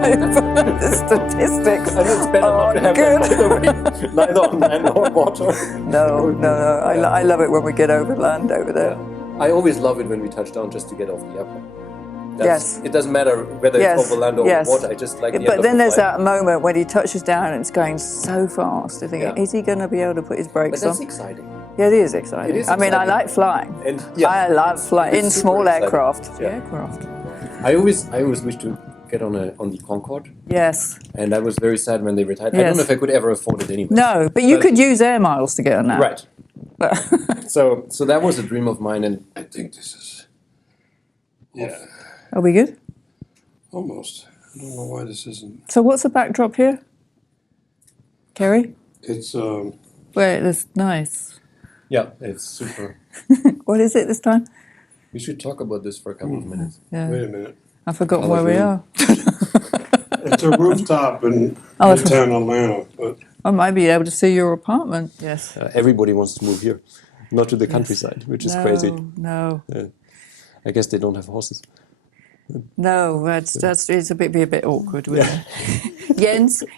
The statistics. And it's better not to have that either way, neither on land nor water. No. I love it when we get over land over there. I always love it when we touch down just to get off the airplane. Yes. It doesn't matter whether it's over land or water. I just like the But end then of the there's flight. that moment when he touches down and it's going so fast. I think, is he going to be able to put his But brakes on? that's exciting. Yeah, it is exciting. It is I mean, I exciting. like flying. And I love flying in It's super small exciting. aircraft. Yeah. Aircraft. I always wish to get on the Concorde, Yes. and I was very sad when they retired. I Yes. don't know if I could ever afford it anyway. No, but you could use air miles to get on that. Right. So that was a dream of mine, and I think this is. Yeah, Are we good? almost. I don't know why this isn't. So what's the backdrop here? Kerry? It's Wait, that's nice. yeah, it's super. What is it this time? We should talk about this for a couple of minutes. Yeah. wait a minute. I've forgotten Colour where we green. are. It's a rooftop in Oh, it's- Midtown Atlanta, but I might be able to see your apartment. Yes. Everybody wants to move here, not to the countryside, which is crazy. No. I guess they don't have horses. No, it's a bit awkward, wouldn't it?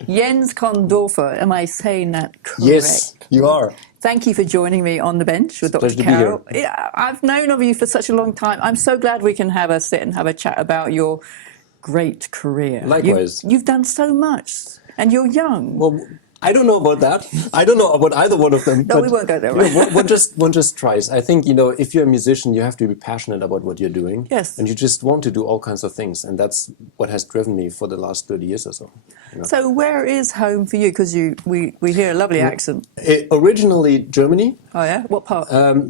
Jens Korndörfer, am I saying that correct? Yes, you are. Thank you for joining me on the bench with Dr. Pleasure to be Carroll. Yeah, I've known of you for such a long time. I'm so glad we can have a sit and have a chat about your great career. Likewise. You've done so much, and you're young. Well, I don't know about that. I don't know about either one of them. No, we won't go there, right? One just tries. I think, if you're a musician, you have to be passionate about what you're doing. Yes. And you just want to do all kinds of things. And that's what has driven me for the last 30 years or so. So where is home for you? Because we hear a lovely accent. Originally Germany, Oh, yeah? What part?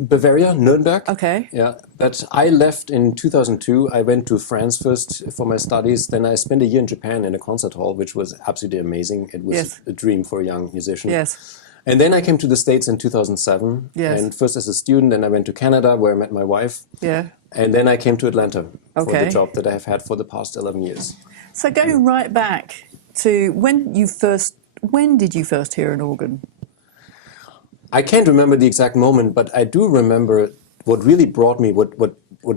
Bavaria, Nuremberg. Okay. Yeah. But I left in 2002. I went to France first for my studies. Then I spent a year in Japan in a concert hall, which was absolutely amazing. It was Yes. a dream for a young musician. Yes. And then I came to the States in 2007. Yes. And first as a student, then I went to Canada where I met my wife. Yeah. And then I came to Atlanta for Okay. the job that I've had for the past 11 years. So going right back to when did you first hear an organ? I can't remember the exact moment, but I do remember what really brought me, what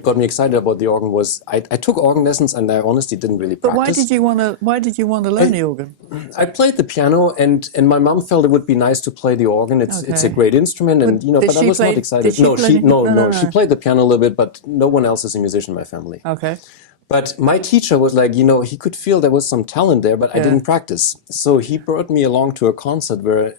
got me excited about the organ was I took organ lessons and I honestly didn't really But practice. why did you want to learn the organ? I played the piano and my mom felt it would be nice to play the organ. It's a Okay. great instrument and Did but I she was play- not excited. did she No, play- no. she played the piano a little bit, but no one else is a musician in my family. Okay. But my teacher was like, he could feel there was some talent there, but I Yeah. didn't practice. So he brought me along to a concert where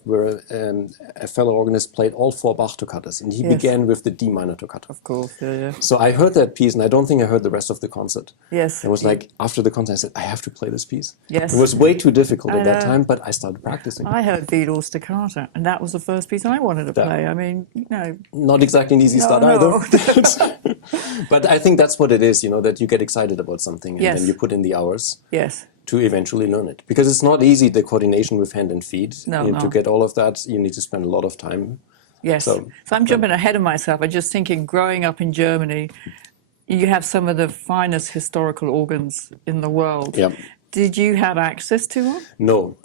a fellow organist played all 4 Bach toccatas, and he Yes. began with the D minor toccata. Of course, yeah. So I heard that piece, and I don't think I heard the rest of the concert. Yes. It was like, after the concert, I said, I have to play this piece. Yes. It was way too difficult I at that know. time, but I started practicing. I heard Beatles Staccato, and that was the first piece I wanted to play. I mean, Not exactly an easy start no. either. But I think that's what it is, that you get excited about something, and Yes. then you put in the hours. Yes. To eventually learn it. Because it's not easy, the coordination with hand and feet. No. To get all of that, you need to spend a lot of time. Yes. So I'm jumping ahead of myself. I'm just thinking, growing up in Germany, you have some of the finest historical organs in the world. Yeah. Did you have access to one? No.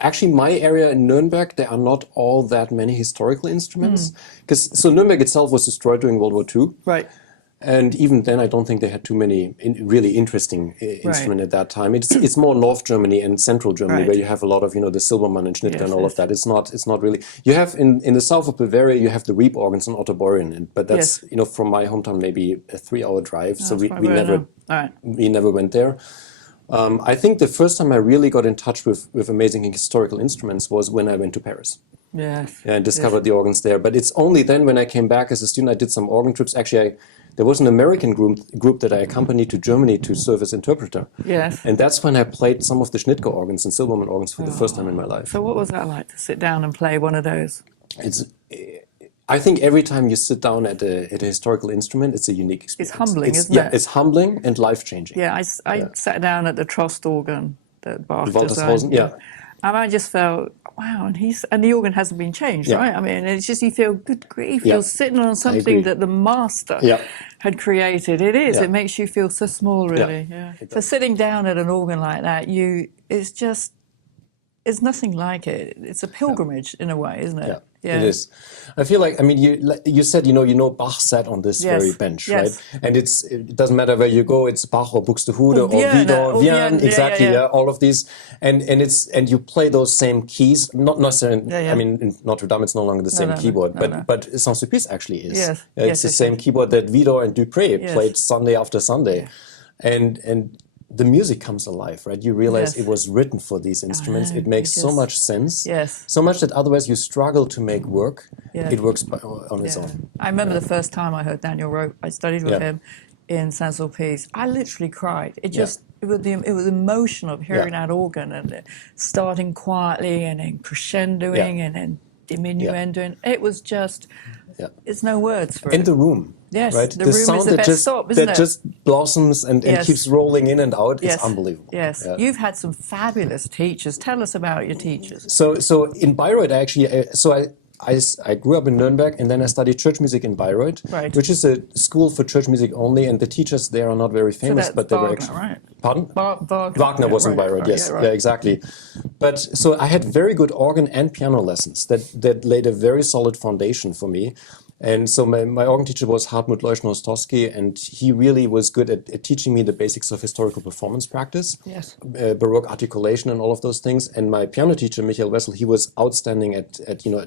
Actually, my area in Nuremberg, there are not all that many historical instruments. So Nuremberg itself was destroyed during World War II. Right. And even then, I don't think they had too many really interesting instruments at that time. It's more North Germany and Central Germany Right. where you have a lot of the Silbermann and Schnittger Yes, and all yes. of that. It's not really. You have in the south of Bavaria, you have the reap organs and Ottoborien, but that's from my hometown maybe a 3-hour drive. So we never went there. I think the first time I really got in touch with amazing historical instruments was when I went to Paris. Yes. And discovered the organs there. But it's only then when I came back as a student, I did some organ trips. Actually, there was an American group that I accompanied to Germany to serve as interpreter. Yes. And that's when I played some of the Schnittger organs and Silbermann organs for the first time in my life. So what was that like to sit down and play one of those? I think every time you sit down at a historical instrument, it's a unique experience. It's humbling, isn't Yeah, it? it's humbling and life-changing. Yeah, I sat down at the Trost organ that Bach Waltershausen, designed. yeah. And I just felt, wow, and the organ hasn't been changed, Yeah. right? I mean, it's just you feel, good grief, Yeah. you're sitting on agree. something that the master Yeah. had created. It is. Yeah. It makes you feel so small, really. Yeah. It So does. sitting down at an organ like that, it's just it's nothing like it. It's a pilgrimage in a way, isn't it? Yeah, it is. I feel like, I mean, you said, Bach sat on this very bench, right? And it doesn't matter where you go, it's Bach or Buxtehude or Widor, Vierne, exactly, all of these. And you play those same keys, not necessarily, I mean, in Notre Dame it's no longer the same keyboard, but Saint-Sulpice actually is. It's the same keyboard that Widor and Dupré played Sunday after Sunday. And the music comes alive, right? You realize it was written for these instruments. It makes so much sense. So much that otherwise you struggle to make work. It works on its own. I remember the first time I heard Daniel Rope, I studied with him in Saint-Sulpice. I literally cried. It was emotional of hearing that organ and starting quietly and then crescendoing and then diminuendoing. It was just, it's no words for it. In the room. Yes, right? The room sound is the best stop, isn't it? That just blossoms and keeps rolling in and out. It's unbelievable. Yes, you've had some fabulous teachers. Tell us about your teachers. So in Bayreuth, I grew up in Nuremberg, and then I studied church music in Bayreuth, which is a school for church music only, and the teachers there are not very famous, but they were actually... Right? Pardon? Wagner was in Bayreuth, yes. Yeah, exactly. But so I had very good organ and piano lessons that laid a very solid foundation for me. And so my organ teacher was Hartmut Leuschner-Ostowski, and he really was good at teaching me the basics of historical performance practice, Baroque articulation and all of those things. And my piano teacher, Michael Wessel, he was outstanding at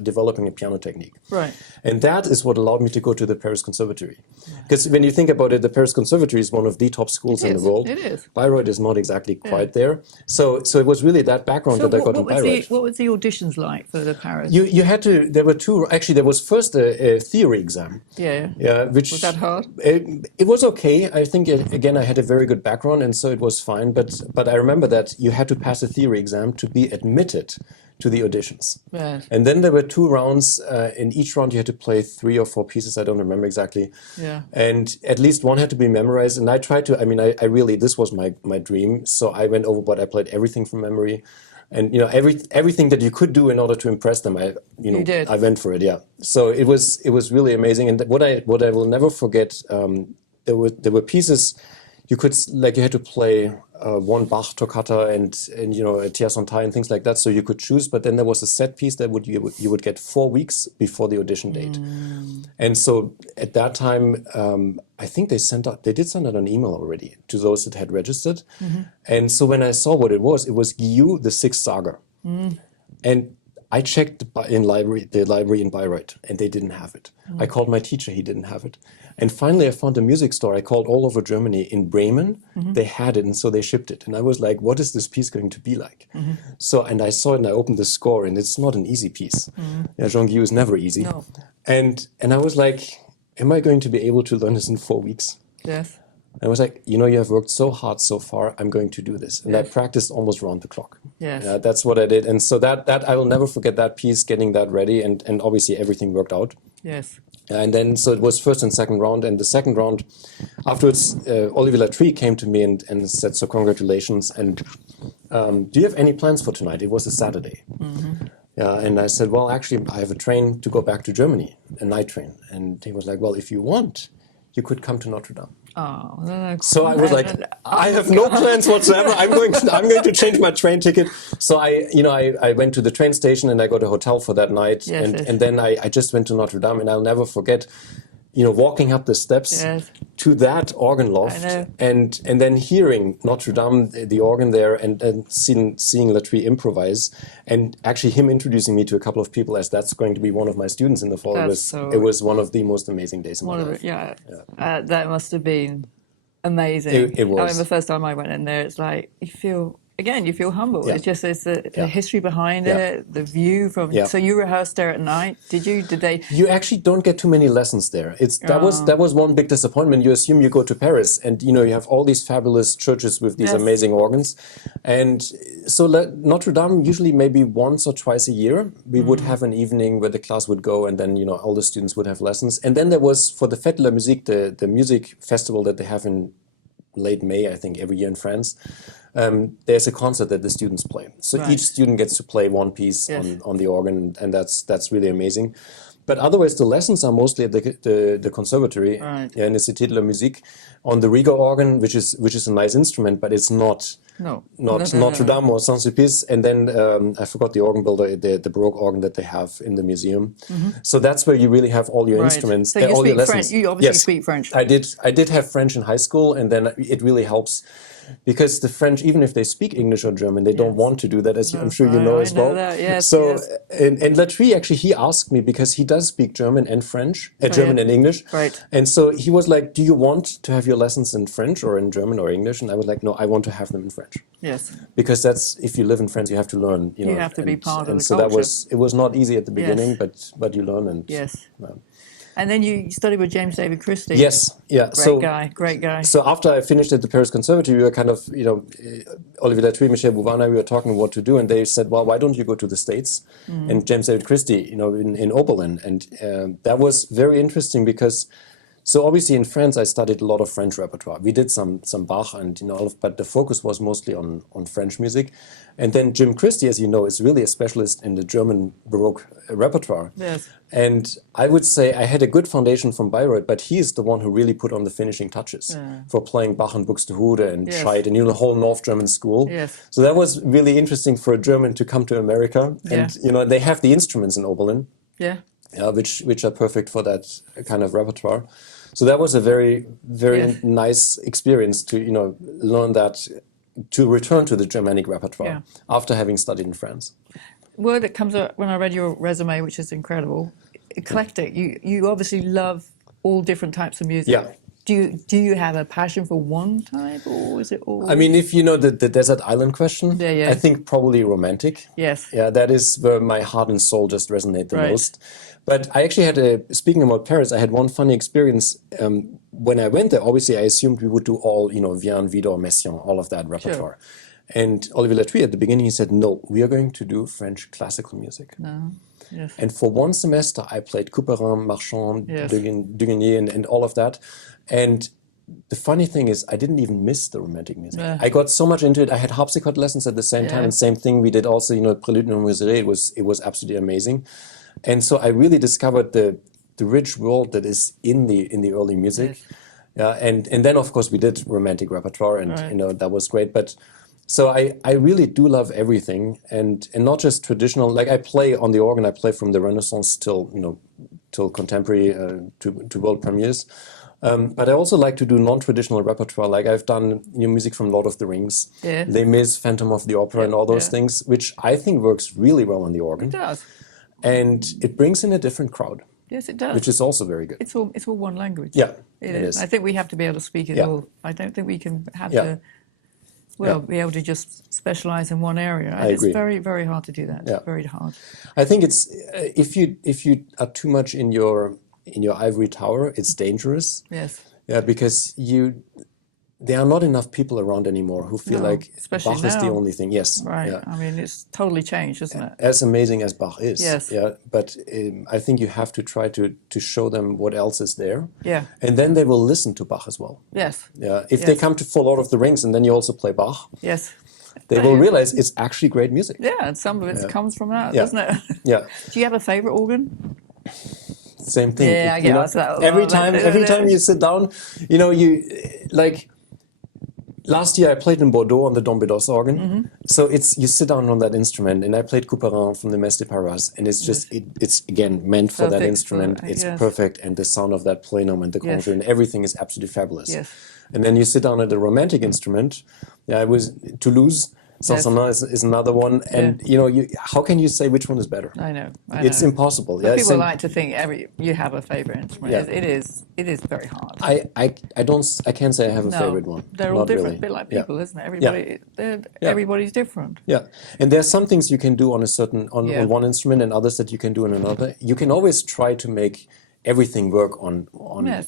developing a piano technique. Right. And that is what allowed me to go to the Paris Conservatory. Because when you think about it, the Paris Conservatory is one of the top schools in the world. It is. Bayreuth is not exactly quite there. So it was really that background that I got in Bayreuth. What was the auditions like for the Paris? You had to, there were two, actually there was first a theory exam. Which was that hard? It was okay. I think again I had a very good background, and so it was fine. But I remember that you had to pass a theory exam to be admitted to the auditions. Yes. And then there were 2 rounds. In each round you had to play 3 or 4 pieces. I don't remember exactly. Yeah. And at least one had to be memorized. And I tried to. I mean, I really, this was my dream. So I went overboard. I played everything from memory. And everything that you could do in order to impress them, I went for it. Yeah. So it was really amazing. And what I will never forget, there were pieces you had to play one Bach toccata and a tierce en taille and things like that. So you could choose. But then there was a set piece that you would get 4 weeks before the audition date. And so at that time, I think they did send out an email already to those that had registered. And so when I saw what it was Guillou, the Sixth Saga. And I checked the library in Bayreuth, and they didn't have it. I called my teacher, he didn't have it. And finally, I found a music store. I called all over Germany. In Bremen, they had it, and so they shipped it. And I was like, what is this piece going to be like? So, and I saw it, and I opened the score, and it's not an easy piece. Jean Guillou is never easy. No. And I was like, am I going to be able to learn this in 4 weeks? Yes. I was like, you have worked so hard so far, I'm going to do this. And I practiced almost round the clock. Yes. That's what I did. And so that I will never forget that piece, getting that ready, and obviously everything worked out. Yes. And then, so it was first and second round. And the second round, afterwards, Olivier Latry came to me and said, so congratulations. And do you have any plans for tonight? It was a Saturday. And I said, well, actually, I have a train to go back to Germany, a night train. And he was like, well, if you want, you could come to Notre Dame. Oh, no. So I was like, I have no plans whatsoever. I'm going to change my train ticket. So I went to the train station and I got a hotel for that night. And then I just went to Notre Dame, and I'll never forget, walking up the steps to that organ loft and then hearing Notre Dame, the organ there, and seeing Latry improvise, and actually him introducing me to a couple of people as that's going to be one of my students in the fall. It was one of the most amazing days in my life. That must have been amazing. It was. I mean, the first time I went in there, it's like you feel humble. It's just the history behind it, the view from. So you rehearsed there at night. Did they? You actually don't get too many lessons there. That was one big disappointment. You assume you go to Paris, and you have all these fabulous churches with these amazing organs, and so Notre Dame usually maybe once or twice a year we would have an evening where the class would go, and then all the students would have lessons. And then there was, for the Fête de la Musique, the music festival that they have in late May, I think, every year in France. There's a concert that the students play. So each student gets to play one piece on the organ, and that's really amazing. But otherwise, the lessons are mostly at the conservatory in the Cité de la Musique, on the Riga organ, which is a nice instrument, but it's not Notre Dame or Saint-Sulpice. And then I forgot the organ builder, the Baroque organ that they have in the museum. So that's where you really have all your instruments, So you all speak your lessons. French. You obviously speak French. I did have French in high school, and then it really helps. Because the French, even if they speak English or German, they don't want to do that, as I'm sure you know as well. That. Yes, so, and Latry, actually, he asked me, because he does speak German and French, German and English. Right. And so he was like, do you want to have your lessons in French or in German or English? And I was like, no, I want to have them in French. Yes. Because that's, if you live in France, you have to learn. You have to be part of the so culture. it was not easy at the beginning, but you learn. And and then you studied with James David Christie. Yes, yeah. Great guy. So after I finished at the Paris Conservatoire, we were kind of, Olivier Latry, Michel Bouvard, we were talking what to do, and they said, well, why don't you go to the States? And James David Christie, in Oberlin. And that was very interesting because, so obviously in France, I studied a lot of French repertoire. We did some Bach and, but the focus was mostly on French music. And then Jim Christie, as you know, is really a specialist in the German Baroque repertoire. Yes. And I would say I had a good foundation from Bayreuth, but he is the one who really put on the finishing touches for playing Bach and Buxtehude and Scheid and the whole North German school. Yes. So that was really interesting for a German to come to America. And, they have the instruments in Oberlin, which are perfect for that kind of repertoire. So that was a very, very nice experience to, learn that, to return to the Germanic repertoire after having studied in France. Word that comes up when I read your resume, which is incredible, eclectic. You obviously love all different types of music. Yeah. Do you have a passion for one type, or is it all? I mean, if you know the desert island question, I think probably romantic. Yes. Yeah, that is where my heart and soul just resonate the most. But I actually had speaking about Paris, I had one funny experience. When I went there, obviously I assumed we would do all, Vian, Vidor, Messiaen, all of that repertoire. Sure. And Olivier Latry, at the beginning, he said, no, we are going to do French classical music. No. Yes. And for one semester, I played Couperin, Marchand, Duguenier, and all of that. And the funny thing is, I didn't even miss the romantic music. I got so much into it. I had harpsichord lessons at the same time, and same thing we did also, Prélude non mesuré. It was absolutely amazing. And so I really discovered the rich world that is in the early music. Yes. And then, of course, we did romantic repertoire, and that was great. But so I really do love everything, and not just traditional. Like I play on the organ, I play from the Renaissance till contemporary to world premieres. But I also like to do non-traditional repertoire. Like I've done music from Lord of the Rings, Les Mis, Phantom of the Opera, and all those things, which I think works really well on the organ. It does. And it brings in a different crowd. Yes, it does. Which is also very good. It's all one language. Yeah, it is. I think we have to be able to speak it all. I don't think we can have to. Well, be able to just specialize in one area. I agree. It's very, very hard to do that. It's very hard. I think it's if you are too much in your ivory tower, it's dangerous. Yes. Yeah, because there are not enough people around anymore who feel like Bach is the only thing. Yes. Right. Yeah. I mean, it's totally changed, isn't it? As amazing as Bach is. Yes. Yeah. But I think you have to try to show them what else is there. Yeah. And then they will listen to Bach as well. Yes. Yeah. If they come for Lord of the Rings and then you also play Bach. Yes. They will realize it's actually great music. Yeah, and some of it comes from that, doesn't it? Yeah. Do you have a favorite organ? Same thing. Yeah, I guess that. Every time you sit down, you like. Last year I played in Bordeaux on the Dombedos organ. So you sit down on that instrument, and I played Couperin from the Messe de Paras, and it's just it's again meant for that instrument. It's perfect, and the sound of that plenum and the conjure and everything is absolutely fabulous. Yes. And then you sit down at the romantic instrument. I was Toulouse. Saint-Saëns is another one, and how can you say which one is better? I know. It's impossible. But people like to think you have a favorite instrument. Yeah. It is very hard. I can't say I have a favorite one. They're all different, a bit like people, isn't it? Everybody's different. Yeah, and there are some things you can do on on one instrument, and others that you can do on another. You can always try to make everything work on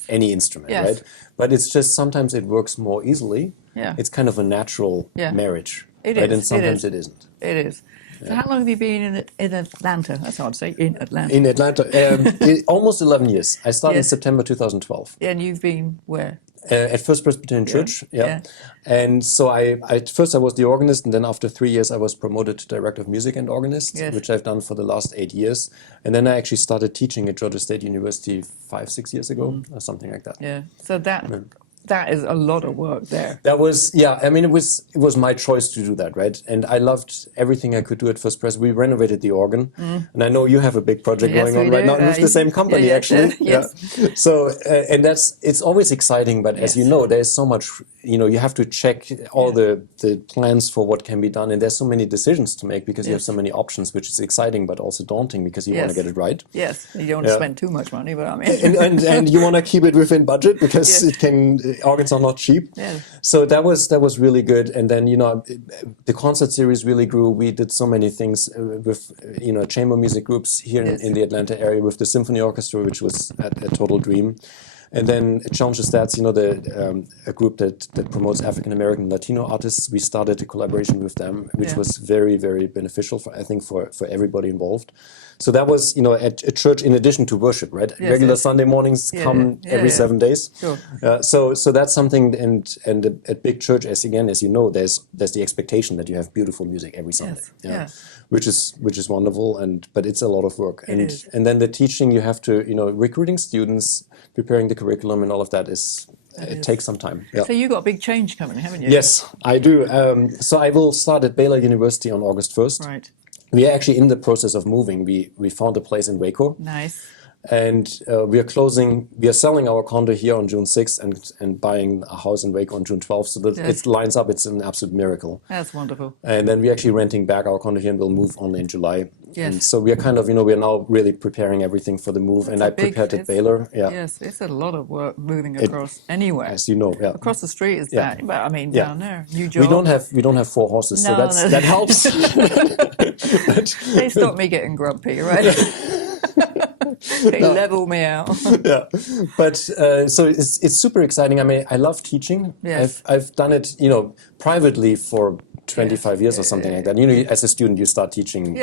any instrument, right? But it's just sometimes it works more easily. Yeah. It's kind of a natural marriage. It right? is. And sometimes it isn't. It is. So how long have you been in Atlanta? That's hard to say, in Atlanta. In Atlanta, almost 11 years. I started in September 2012. And you've been where? At First Presbyterian Church, And so at first I was the organist, and then after 3 years I was promoted to director of music and organist, which I've done for the last 8 years. And then I actually started teaching at Georgia State University 5-6 years ago, or something like that. Yeah. So that that is a lot of work there. That was, yeah, I mean, it was my choice to do that, right? And I loved everything I could do at First Press. We renovated the organ, and I know you have a big project going on right now with the same company, actually. Yes. Yeah. So, and it's always exciting, but as you know, there's so much, you have to check all the plans for what can be done, and there's so many decisions to make because you have so many options, which is exciting, but also daunting because you want to get it right. Yes, you don't want to spend too much money, but I mean... and you want to keep it within budget because organs are not cheap. Yeah. So that was really good. And then, the concert series really grew. We did so many things with, chamber music groups here in the Atlanta area with the symphony orchestra, which was a total dream. And then Challenge the Stats, a group that promotes African American Latino artists. We started a collaboration with them, which was very, very beneficial for everybody involved. So that was, at a church in addition to worship, right? Regular Sunday mornings come every 7 days. Sure. So that's something, and at big church, as you know, there's the expectation that you have beautiful music every Sunday. Which is wonderful, but it's a lot of work. And then the teaching, you have to, recruiting students, preparing the curriculum, and all of that it takes some time. Yeah. So you got a big change coming, haven't you? Yes, I do. So I will start at Baylor University on August 1st. Right. We are actually in the process of moving. We found a place in Waco. Nice. And we are selling our condo here on June 6th and buying a house in Waco on June 12th. So that it lines up. It's an absolute miracle. That's wonderful. And then we're actually renting back our condo here and we'll move on in July. Yes. And so we are kind of, we are now really preparing everything for the move. And I prepared at Baylor. Yeah. Yes, it's a lot of work moving across anywhere. As you know, yeah. Across the street is that, but I mean down there, new job. We don't have 4 horses, so that helps. They stop me getting grumpy, right? They level me out. Yeah, but so it's super exciting. I mean, I love teaching. Yes. I've done it, privately for 25 years or something like that. As a student, you start teaching.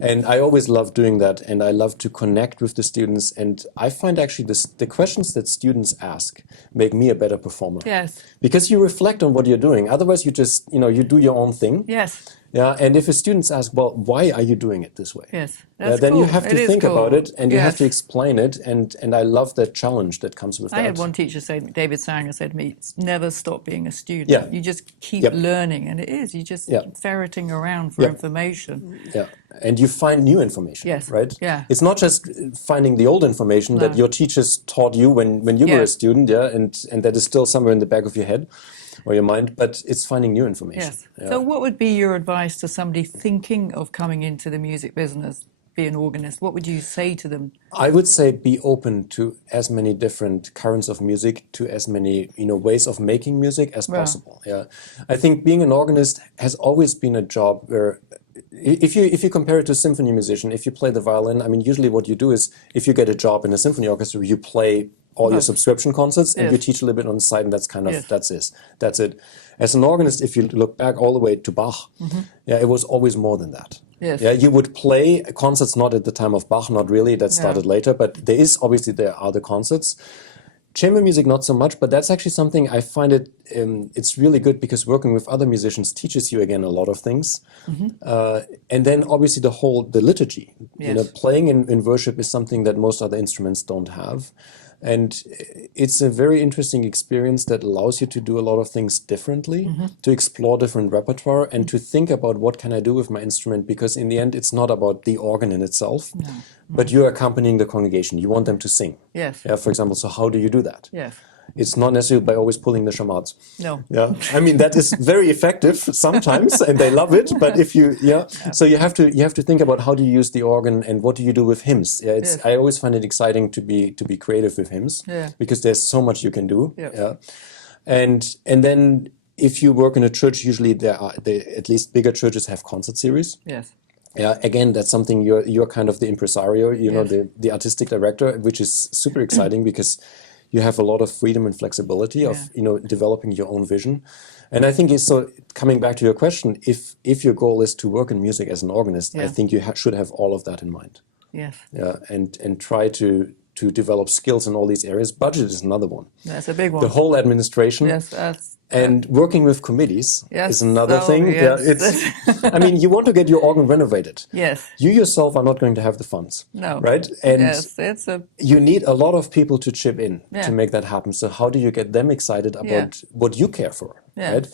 And I always love doing that, and I love to connect with the students. And I find actually the questions that students ask make me a better performer. Yes. Because you reflect on what you're doing. Otherwise, you just, you do your own thing. Yes. Yeah, and if a student asks, well, why are you doing it this way? Yes, that's then cool. you have to think about it, and you have to Yes. explain it, and I love that challenge that comes with that. I had one teacher say, David Sanger said to me, never stop being a student. Yeah. You just keep learning, and it is. You just keep ferreting around for information. Yeah, and you find new information, Yes. right? Yeah. It's not just finding the old information that your teachers taught you when you were a student, and that is still somewhere in the back of your head or your mind, but it's finding new information. Yes. Yeah. So what would be your advice to somebody thinking of coming into the music business, be an organist? What would you say to them? I would say be open to as many different currents of music, to as many ways of making music as possible. Yeah, I think being an organist has always been a job where, if you compare it to a symphony musician, if you play the violin, I mean, usually what you do is, if you get a job in a symphony orchestra, you play all your subscription concerts and you teach a little bit on the side, and that's kind of that's it. As an organist, if you look back all the way to Bach, it was always more than that. Yes. Yeah, you would play concerts not at the time of Bach, not really. That started later, but there are the concerts. Chamber music, not so much, but that's actually something I find it's really good, because working with other musicians teaches you again a lot of things. And then obviously the liturgy. Yes. Playing in worship is something that most other instruments don't have. And it's a very interesting experience that allows you to do a lot of things differently, to explore different repertoire, and to think about what can I do with my instrument, because in the end, it's not about the organ in itself, but you're accompanying the congregation. You want them to sing. Yes. Yeah, for example, so how do you do that? Yes. It's not necessarily by always pulling the shamats. No. Yeah, I mean, that is very effective sometimes, and they love it. But if so you have to think about how do you use the organ, and what do you do with hymns. Yeah, I always find it exciting to be creative with hymns, because there's so much you can do. Yeah, and then if you work in a church, usually at least bigger churches have concert series. Yes. Yeah, again, that's something you're kind of the impresario, the artistic director, which is super exciting because you have a lot of freedom and flexibility of developing your own vision. And I think so. Coming back to your question, if your goal is to work in music as an organist, I think you should have all of that in mind. Yes. Yeah, and try to develop skills in all these areas. Budget is another one. That's a big one. The whole administration. Yes, And working with committees Yes. is another thing. Yes. Yeah, it's. I mean, you want to get your organ renovated. Yes. You yourself are not going to have the funds. No. Right. And yes, it's a. you need a lot of people to chip in Yeah. to make that happen. So how do you get them excited about what you care for? Yeah. Right.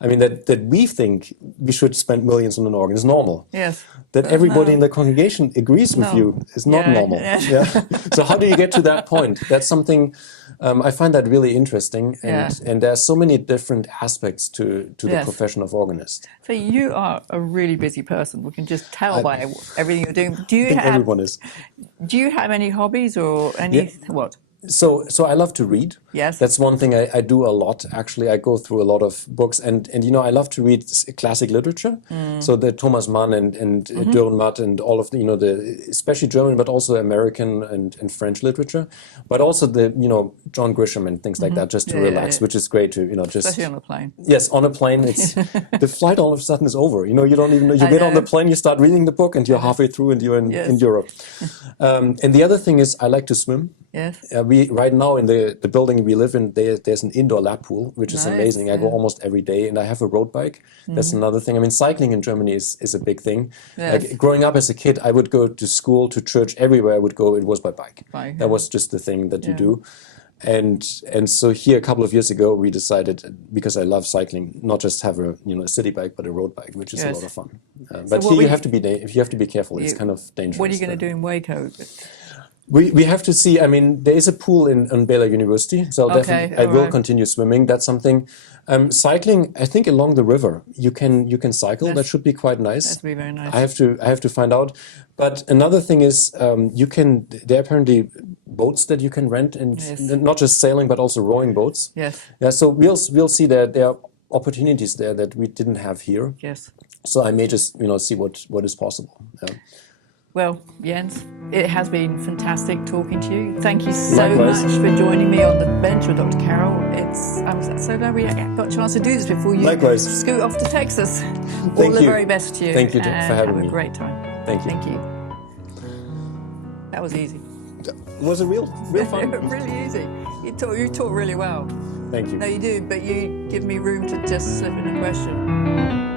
I mean, that we think we should spend millions on an organ is normal. Yes. That everybody in the congregation agrees with you is not normal. Yeah. So how do you get to that point? That's something I find that really interesting, and there are so many different aspects to the profession of organist. So you are a really busy person. We can just tell by everything you're doing. Do you I think have everyone is. Do you have any hobbies or any what? So I love to read. Yes. That's one thing I do a lot. Actually, I go through a lot of books, and you know, I love to read classic literature. So the Thomas Mann and Dürrenmatt and all of the, you know, especially German, but also American and French literature, but also the, you know, John Grisham and things like that, just to relax, which is great to, you know, just especially on a plane. Yes, on a plane, it's the flight all of a sudden is over. You know, you don't even know. You get on the plane, you start reading the book, and you're halfway through, and you're in Europe. And the other thing is, I like to swim. Yes. We right now in the building we live in, there's an indoor lap pool, which is amazing. I go almost every day, and I have a road bike. That's another thing. I mean, cycling in Germany is a big thing. Yes. Like growing up as a kid, I would go to school, to church, everywhere I would go. It was by bike. That was just the thing that you do. And so here a couple of years ago we decided, because I love cycling, not just have a city bike but a road bike, which is a lot of fun. But here you have to be careful. It's kind of dangerous. What are you going to do in Waco? We have to see. I mean, there is a pool in Baylor University, so definitely I will continue swimming. That's something. Cycling, I think along the river, you can cycle. That should be quite nice. That'd be very nice. I have to find out. But another thing is, there are apparently boats that you can rent, and not just sailing but also rowing boats. Yes. Yeah. So we'll see that there are opportunities there that we didn't have here. Yes. So I may just see what is possible. Yeah. Well, Jens, it has been fantastic talking to you. Thank you so much for joining me on the bench with Dr. Carroll. I'm so glad we got a chance to do this before you scoot off to Texas. All the very best to you. Thank you for having me. Have a great time. Thank you. Thank you. That was easy. Was it real fun? Really easy. You talk really well. Thank you. No, you do, but you give me room to just slip in a question.